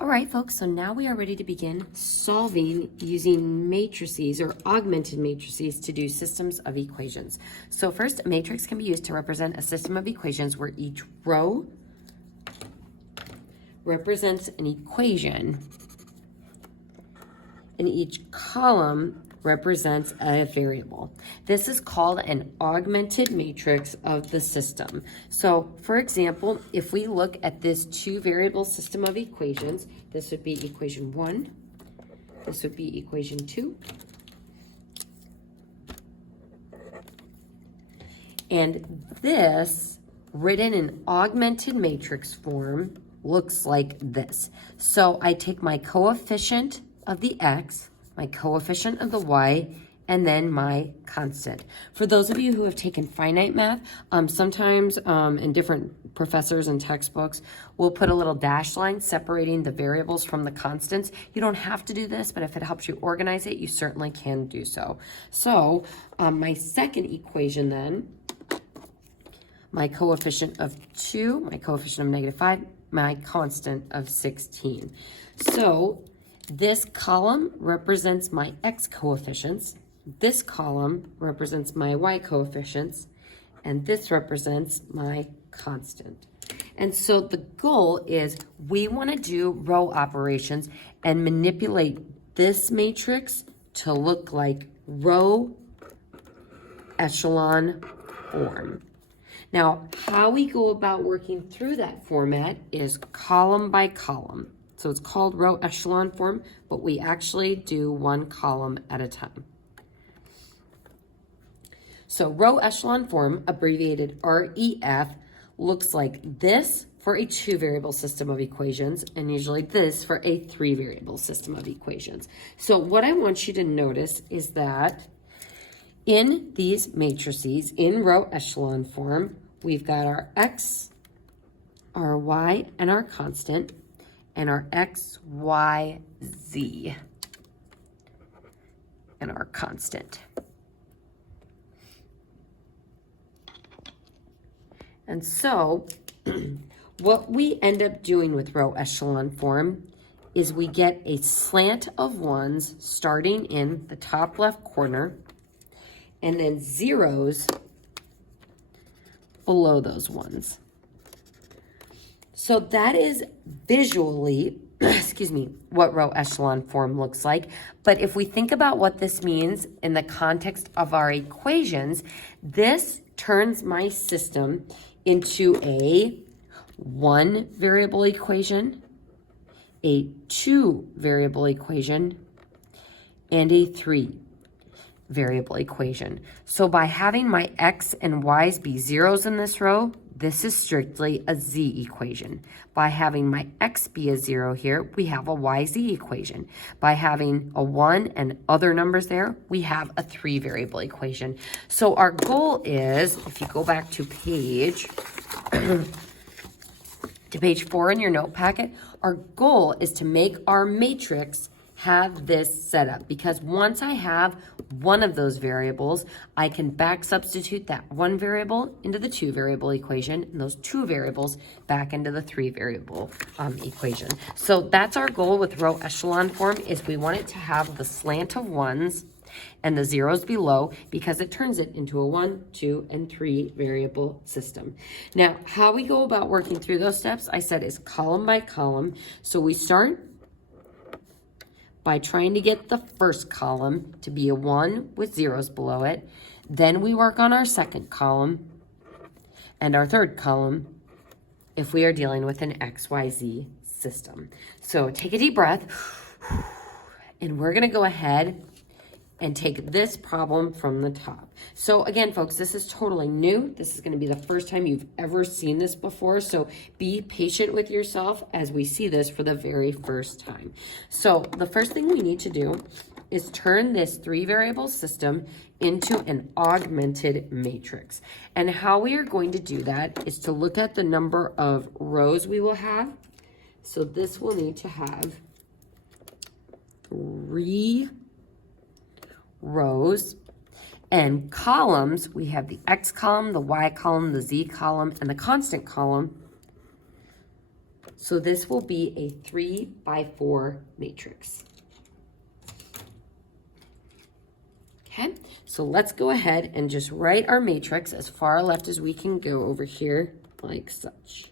All right, folks, so now we are ready to begin solving using matrices or augmented matrices to do systems of equations. So first, a matrix can be used to represent a system of equations where each row represents an equation and each column represents a variable. This is called an augmented matrix of the system. So for example, if we look at this two variable system of equations, this would be equation 1, this would be equation 2, and this written in augmented matrix form looks like this. So I take my coefficient of the x, my coefficient of the y, and then my constant. For those of you who have taken finite math, sometimes in different professors and textbooks, we'll put a little dash line separating the variables from the constants. You don't have to do this, but if it helps you organize it, you certainly can do so. So my second equation then, my coefficient of 2, my coefficient of -5, my constant of 16. So this column represents my x coefficients, this column represents my y coefficients, and this represents my constant. And so the goal is we want to do row operations and manipulate this matrix to look like row echelon form. Now, how we go about working through that format is column by column. So it's called row echelon form, but we actually do one column at a time. So row echelon form, abbreviated REF, looks like this for a 2-variable system of equations, and usually this for a 3-variable system of equations. So what I want you to notice is that in these matrices, in row echelon form, we've got our x, our y, and our constant, and our x, y, z, and our constant. And so what we end up doing with row echelon form is we get a slant of ones starting in the top left corner and then zeros below those ones. So that is visually, excuse me, what row echelon form looks like. But if we think about what this means in the context of our equations, this turns my system into a 1-variable equation, a 2-variable equation, and a 3-variable equation. So by having my x and y's be zeros in this row, this is strictly a z equation. By having my x be a 0 here, we have a yz equation. By having a 1 and other numbers there, we have a 3-variable equation. So our goal is, if you go back to page 4 in your note packet, our goal is to make our matrix have this set up, because once I have one of those variables, I can back substitute that 1 variable into the 2-variable equation and those 2 variables back into the 3-variable equation. So that's our goal with row echelon form, is we want it to have the slant of ones and the zeros below, because it turns it into a 1, 2, and 3 variable system. Now, how we go about working through those steps, I said, is column by column. So we start by trying to get the first column to be a 1 with zeros below it. Then we work on our second column and our third column if we are dealing with an XYZ system. So take a deep breath, and we're gonna go ahead and take this problem from the top. So again, folks, this is totally new. This is going to be the first time you've ever seen this before. So be patient with yourself as we see this for the very first time. So the first thing we need to do is turn this 3-variable system into an augmented matrix. And how we are going to do that is to look at the number of rows we will have. So this will need to have 3 rows, and columns, we have the x column, the y column, the z column, and the constant column. So this will be a 3 by 4 matrix. Okay, so let's go ahead and just write our matrix as far left as we can go over here, like such.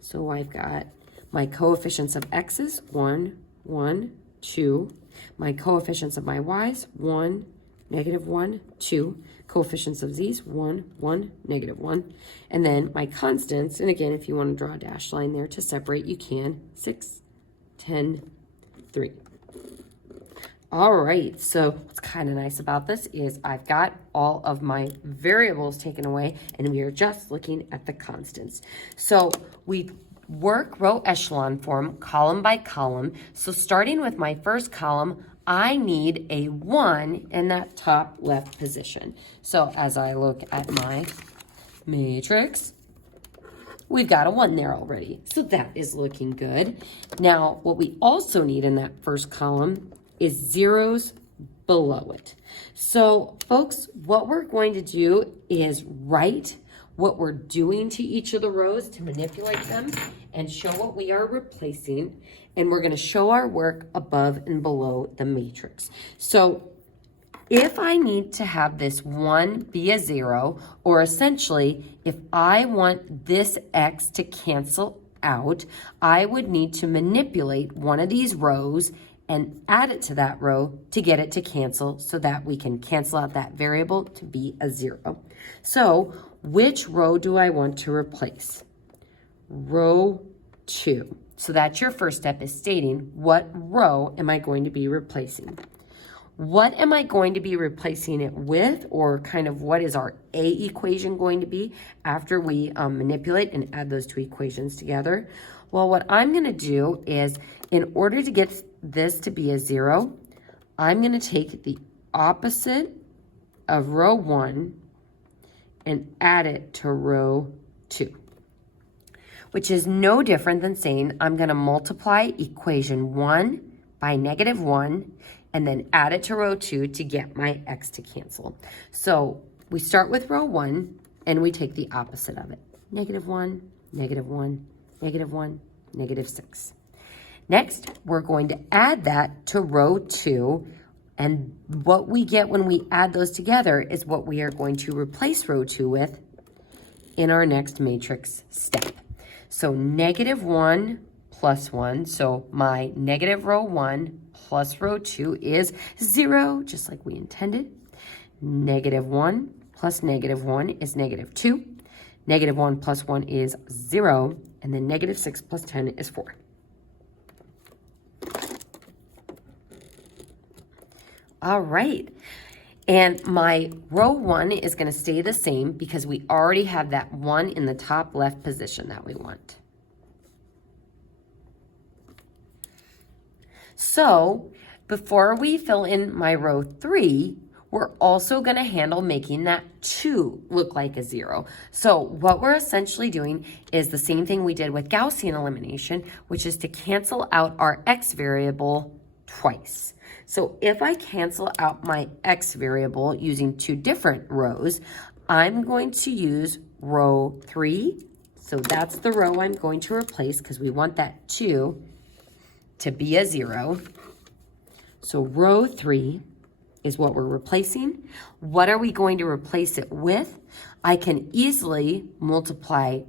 So I've got my coefficients of x's, 1, 1, 2. My coefficients of my y's, 1, -1, 2. Coefficients of z's, 1, 1, -1. And then my constants, and again, if you want to draw a dashed line there to separate, you can, 6, 10, 3. All right, so what's kind of nice about this is I've got all of my variables taken away and we are just looking at the constants. So we work row echelon form, column by column. So starting with my first column, I need a 1 in that top left position. So as I look at my matrix, we've got a 1 there already. So that is looking good. Now, what we also need in that first column is zeros below it. So folks, what we're going to do is write what we're doing to each of the rows to manipulate them and show what we are replacing. And we're going to show our work above and below the matrix. So if I need to have this 1 be a 0, or essentially if I want this x to cancel out, I would need to manipulate one of these rows and add it to that row to get it to cancel so that we can cancel out that variable to be a 0. So which row do I want to replace? Row 2. So that's your first step, is stating what row am I going to be replacing? What am I going to be replacing it with, or kind of what is our A equation going to be after we manipulate and add those two equations together? Well, what I'm going to do is, in order to get this to be a 0, I'm going to take the opposite of row 1 and add it to row 2, which is no different than saying I'm going to multiply equation 1 by -1 and then add it to row 2 to get my x to cancel. So we start with row 1 and we take the opposite of it. -1, -1, -1, -6. Next, we're going to add that to row 2, and what we get when we add those together is what we are going to replace row 2 with in our next matrix step. So -1 plus 1, so my negative row 1 plus row 2 is 0, just like we intended. -1 plus -1 is -2. -1 plus 1 is 0, and then -6 plus 10 is 4. All right, and my row 1 is going to stay the same because we already have that 1 in the top left position that we want. So before we fill in my row 3, we're also going to handle making that 2 look like a 0. So what we're essentially doing is the same thing we did with Gaussian elimination, which is to cancel out our x variable twice. So if I cancel out my x variable using 2 different rows, I'm going to use row 3. So that's the row I'm going to replace because we want that 2 to be a 0. So row 3 is what we're replacing. What are we going to replace it with? I can easily multiply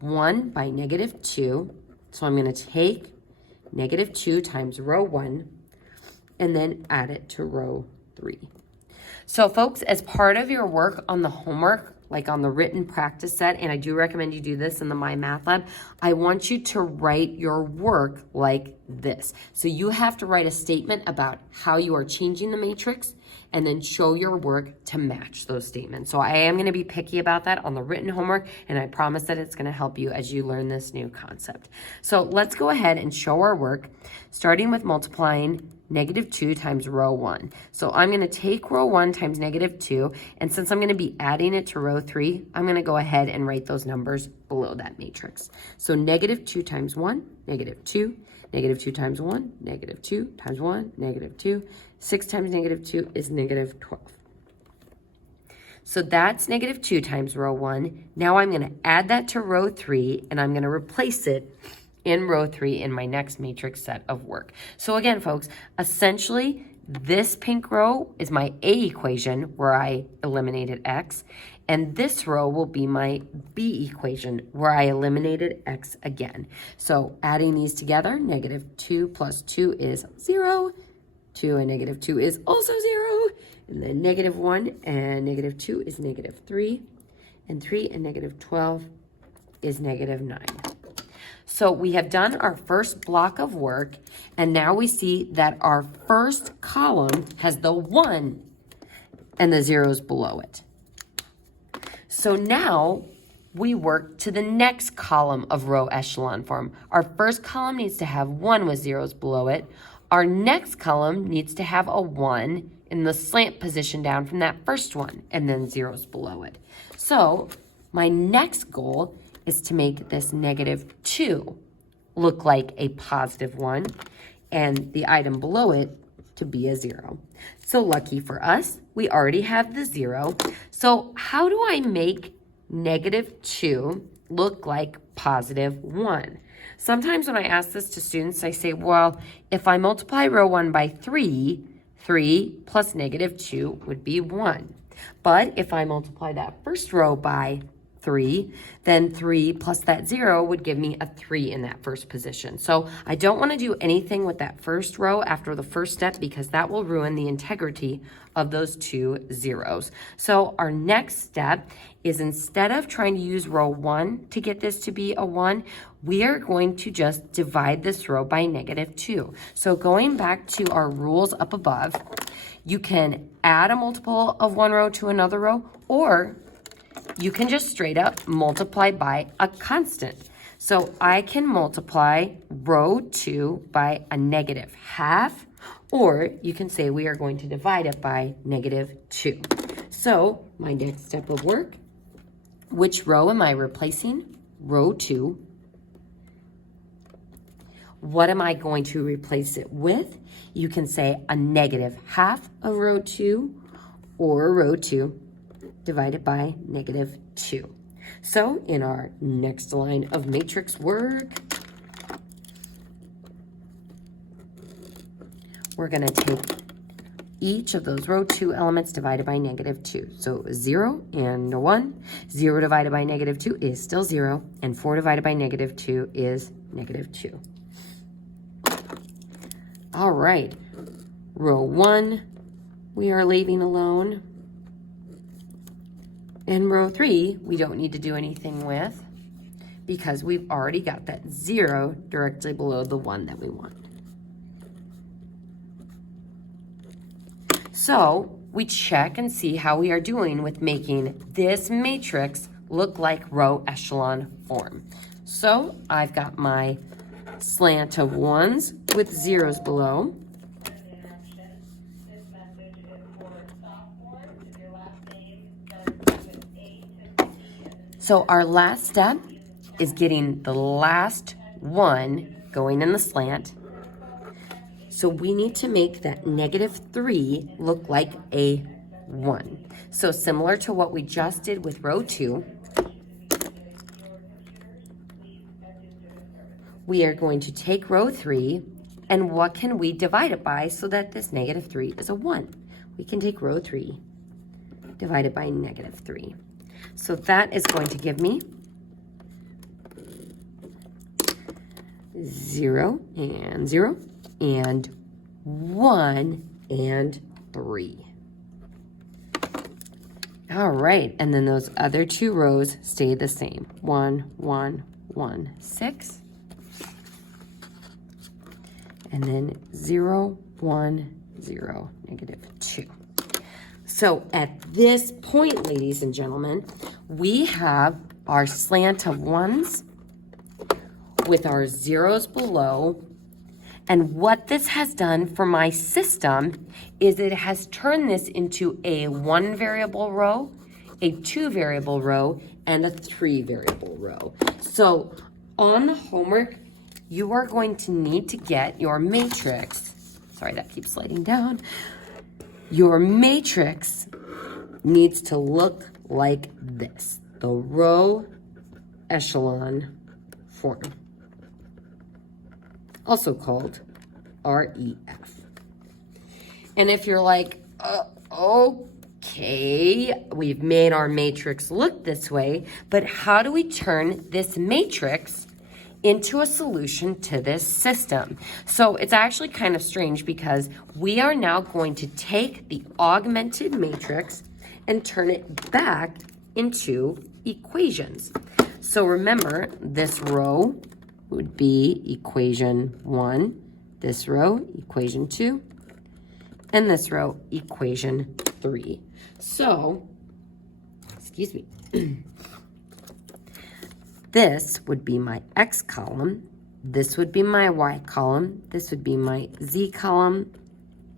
1 by -2. So I'm going to take -2 times row 1 and then add it to row 3. So folks, as part of your work on the homework, like on the written practice set, and I do recommend you do this in the My Math Lab, I want you to write your work like this. So you have to write a statement about how you are changing the matrix and then show your work to match those statements. So I am going to be picky about that on the written homework, and I promise that it's going to help you as you learn this new concept. So let's go ahead and show our work, starting with multiplying -2 times row 1. So I'm going to take row 1 times -2, and since I'm going to be adding it to row 3, I'm going to go ahead and write those numbers below that matrix. So -2 times 1, -2, -2 times 1, -2 times 1, -2, 6 times -2 is -12. So that's negative 2 times row 1. Now I'm going to add that to row 3, and I'm going to replace it in row 3 in my next matrix set of work. So again, folks, essentially, this pink row is my A equation where I eliminated x, and this row will be my B equation where I eliminated x again. So adding these together, negative 2 plus 2 is 0. 2 and negative 2 is also 0. And then negative 1 and negative 2 is negative 3. And 3 and negative 12 is negative 9. So we have done our first block of work, and now we see that our first column has the 1 and the zeros below it. So now we work to the next column of row echelon form. Our first column needs to have 1 with zeros below it. Our next column needs to have a 1 in the slant position down from that first one, and then zeros below it. So my next goal is to make this negative 2 look like a positive 1, and the item below it to be a 0. So lucky for us, we already have the 0. So how do I make negative 2 look like positive 1? Sometimes when I ask this to students, I say, well, if I multiply row 1 by 3, 3 plus negative 2 would be 1. But if I multiply that first row by 3, then 3 plus that 0 would give me a 3 in that first position. So I don't want to do anything with that first row after the first step because that will ruin the integrity of those two zeros. So our next step is, instead of trying to use row 1 to get this to be a 1, we are going to just divide this row by negative 2. So going back to our rules up above, you can add a multiple of one row to another row, or you can just straight up multiply by a constant. So I can multiply row 2 by a negative half, or you can say we are going to divide it by negative 2. So my next step of work, which row am I replacing? Row 2. What am I going to replace it with? You can say a negative half of row 2, or row 2 divided by negative 2. So in our next line of matrix work, we're going to take each of those row 2 elements divided by negative 2. So 0 and a 1. 0 divided by negative 2 is still 0, and 4 divided by negative 2 is negative 2. All right, row 1 we are leaving alone. And row 3, we don't need to do anything with because we've already got that 0 directly below the 1 that we want. So we check and see how we are doing with making this matrix look like row echelon form. So I've got my slant of 1s with zeros below. So our last step is getting the last 1 going in the slant. So we need to make that negative 3 look like a 1. So similar to what we just did with row 2, we are going to take row 3, and what can we divide it by so that this negative 3 is a 1? We can take row 3 divided by negative 3. So that is going to give me 0 and 0 and 1 and 3. All right, and then those other two rows stay the same. 1, 1, 1, 6. And then 0, 1, 0, negative 2. So at this point, ladies and gentlemen, we have our slant of 1s with our zeros below. And what this has done for my system is it has turned this into a 1 variable row, a 2 variable row, and a 3 variable row. So on the homework, you are going to need to get your matrix. Sorry, that keeps sliding down. Your matrix needs to look like this, the row echelon form, also called REF. And if you're like, okay, we've made our matrix look this way, but how do we turn this matrix into a solution to this system? So it's actually kind of strange because we are now going to take the augmented matrix and turn it back into equations. So remember, this row would be equation 1, this row, equation 2, and this row, equation 3. So, excuse me, this would be my X column, this would be my Y column, this would be my Z column,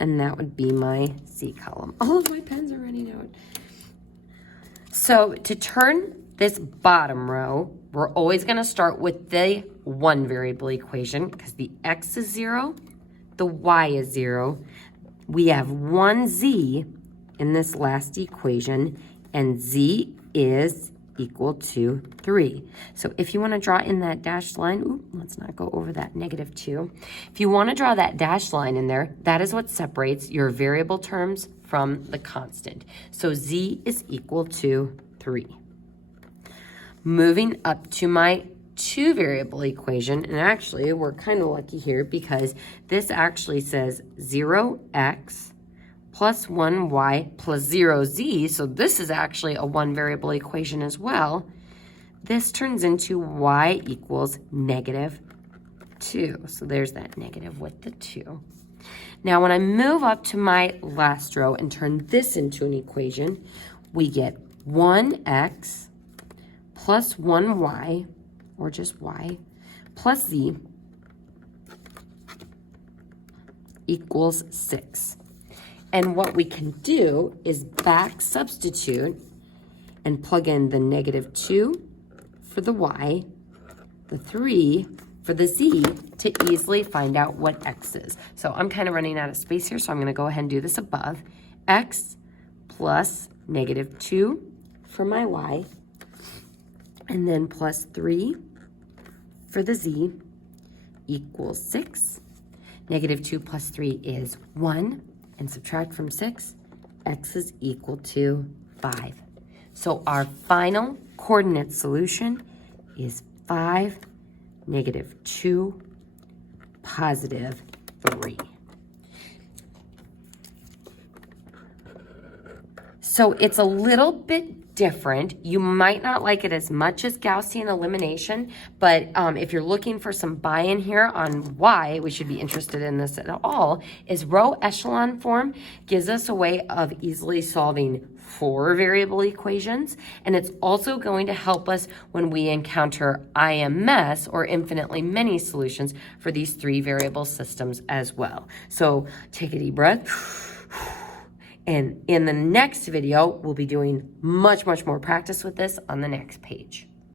and that would be my Z column. All of my pens are running out. So to turn this bottom row, we're always going to start with the one variable equation because the X is 0, the Y is 0. We have one Z in this last equation, and Z is equal to 3. So if you want to draw in that dashed line, let's not go over that -2. If you want to draw that dashed line in there, that is what separates your variable terms from the constant. So Z is equal to 3. Moving up to my two variable equation, and actually we're kind of lucky here because this actually says 0x plus 1y plus 0z, so this is actually a one variable equation as well. This turns into y equals -2. So there's that negative with the 2. Now when I move up to my last row and turn this into an equation, we get 1x plus 1y, or just y, plus z equals 6. And what we can do is back substitute and plug in the -2 for the y, the 3 for the z, to easily find out what x is. So I'm kind of running out of space here, so I'm going to go ahead and do this above. X plus -2 for my y, and then plus 3 for the z equals 6. -2 plus 3 is 1, and subtract from 6, x is equal to 5. So our final coordinate solution is 5, -2, +3. So it's a little bit different. You might not like it as much as Gaussian elimination, but if you're looking for some buy-in here on why we should be interested in this at all, is row echelon form gives us a way of easily solving 4 variable equations, and it's also going to help us when we encounter IMS, or infinitely many solutions, for these 3 variable systems as well. So take a deep breath. And in the next video, we'll be doing much more practice with this on the next page.